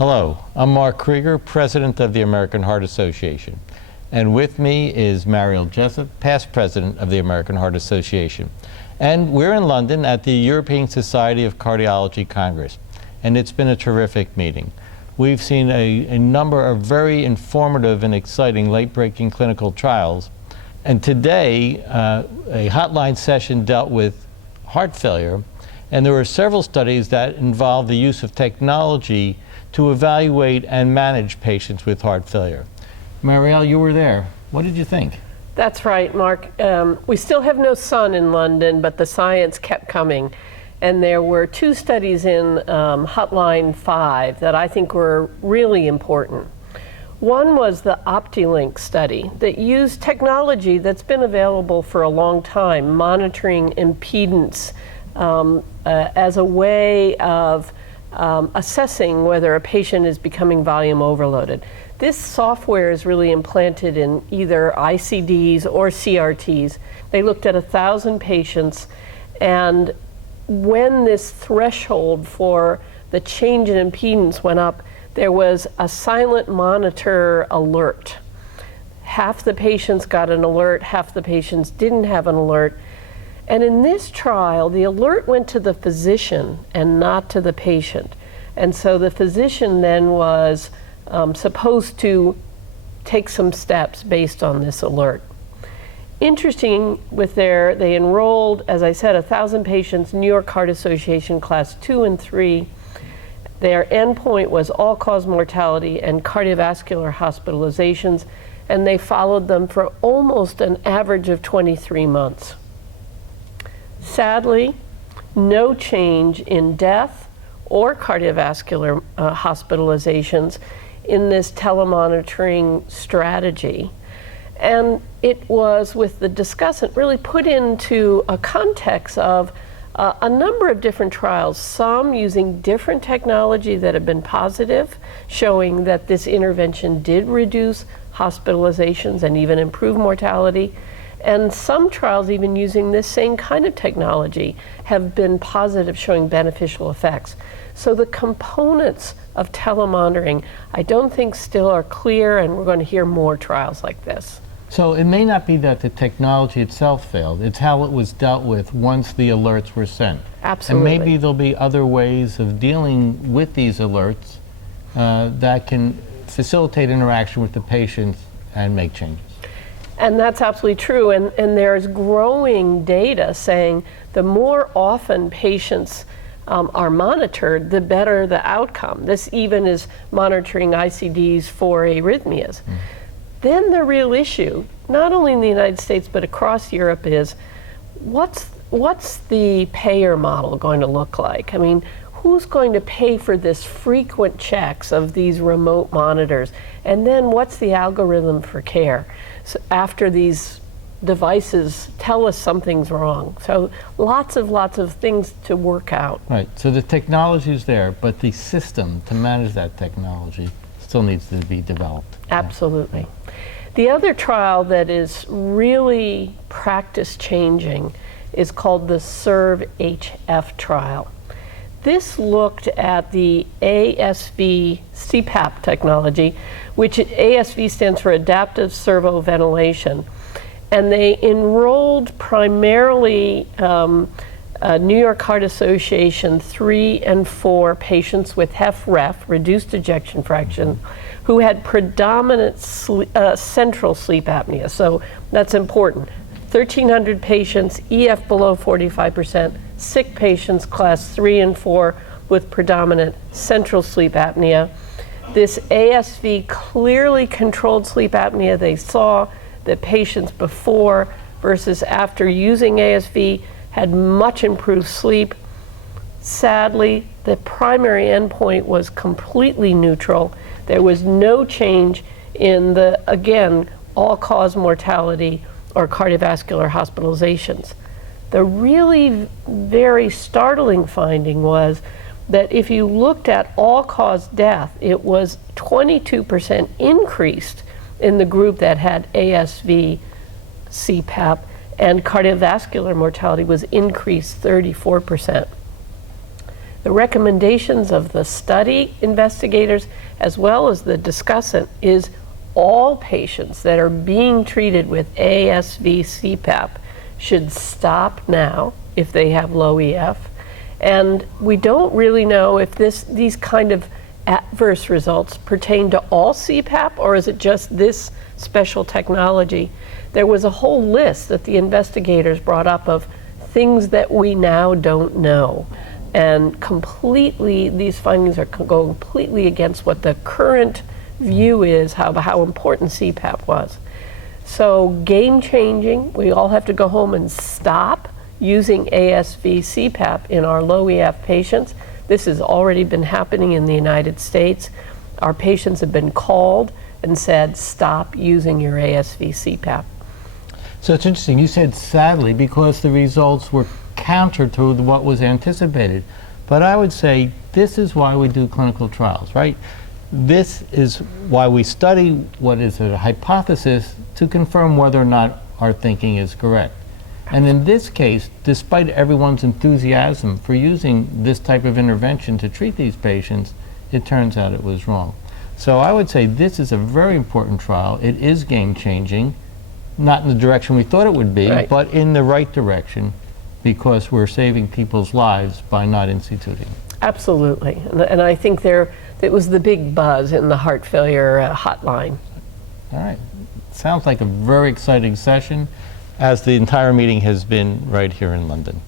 Hello, I'm Mark Creager, President of the American Heart Association. And with me is Mariell Jessup, past President of the American Heart Association. And we're in London at the European Society of Cardiology Congress. And it's been a terrific meeting. We've seen a number of very informative and exciting late-breaking clinical trials. And today, a hotline session dealt with heart failure. And there were several studies that involved the use of technology to evaluate and manage patients with heart failure. Mariell, you were there. What did you think? That's right, Mark. We still have no sun in London, but the science kept coming. And there were two studies in Hotline 5 that I think were really important. One was the OptiLink study that used technology that's been available for a long time, monitoring impedance as a way of assessing whether a patient is becoming volume overloaded. This software is really implanted in either ICDs or CRTs. They looked at 1,000 patients, and when this threshold for the change in impedance went up, there was a silent monitor alert. Half the patients got an alert, half the patients didn't have an alert. And in this trial, the alert went to the physician and not to the patient. And so the physician then was supposed to take some steps based on this alert. Interesting, they enrolled, as I said, 1,000 patients, New York Heart Association class 2 and 3. Their endpoint was all-cause mortality and cardiovascular hospitalizations, and they followed them for almost an average of 23 months. Sadly, no change in death or cardiovascular hospitalizations in this telemonitoring strategy. And it was, with the discussant, really put into a context of a number of different trials, some using different technology that have been positive, showing that this intervention did reduce hospitalizations and even improve mortality. And some trials, even using this same kind of technology, have been positive, showing beneficial effects. So the components of telemonitoring, I don't think still are clear, and we're going to hear more trials like this. So it may not be that the technology itself failed, it's how it was dealt with once the alerts were sent. Absolutely. And maybe there'll be other ways of dealing with these alerts that can facilitate interaction with the patients and make changes. And that's absolutely true, and there's growing data saying the more often patients are monitored, the better the outcome. This even is monitoring ICDs for arrhythmias. Then the real issue, not only in the United States but across Europe, is what's the payer model going to look like? I mean, who's going to pay for this frequent checks of these remote monitors? And then what's the algorithm for care? So after these devices tell us something's wrong. So lots of things to work out. Right, so the technology is there, but the system to manage that technology still needs to be developed. Absolutely. The other trial that is really practice changing is called the SERVE-HF trial. This looked at the ASV CPAP technology, which ASV stands for adaptive servo ventilation. And they enrolled primarily New York Heart Association 3 and 4 patients with HFrEF, reduced ejection fraction, who had predominant central sleep apnea. So that's important. 1,300 patients, EF below 45%, sick patients class 3 and 4 with predominant central sleep apnea. This ASV clearly controlled sleep apnea. They saw that patients before versus after using ASV had much improved sleep. Sadly, the primary endpoint was completely neutral. There was no change in the, again, all-cause mortality or cardiovascular hospitalizations. The really very startling finding was that if you looked at all-cause death, it was 22% increased in the group that had ASV CPAP, and cardiovascular mortality was increased 34%. The recommendations of the study investigators as well as the discussant is all patients that are being treated with ASV CPAP should stop now if they have low EF. And we don't really know if these kind of adverse results pertain to all CPAP, or is it just this special technology? There was a whole list that the investigators brought up of things that we now don't know. And these findings are go completely against what the current view is, how important CPAP was. So game changing, we all have to go home and stop using ASV CPAP in our low EF patients. This has already been happening in the United States. Our patients have been called and said, stop using your ASV CPAP. So it's interesting, you said sadly because the results were counter to what was anticipated. But I would say this is why we do clinical trials, right? This is why we study what is a hypothesis to confirm whether or not our thinking is correct. And in this case, despite everyone's enthusiasm for using this type of intervention to treat these patients, it turns out it was wrong. So I would say this is a very important trial. It is game-changing, not in the direction we thought it would be, right, but in the right direction, because we're saving people's lives by not instituting. Absolutely. And I think it was the big buzz in the heart failure hotline. All right. Sounds like a very exciting session, as the entire meeting has been right here in London.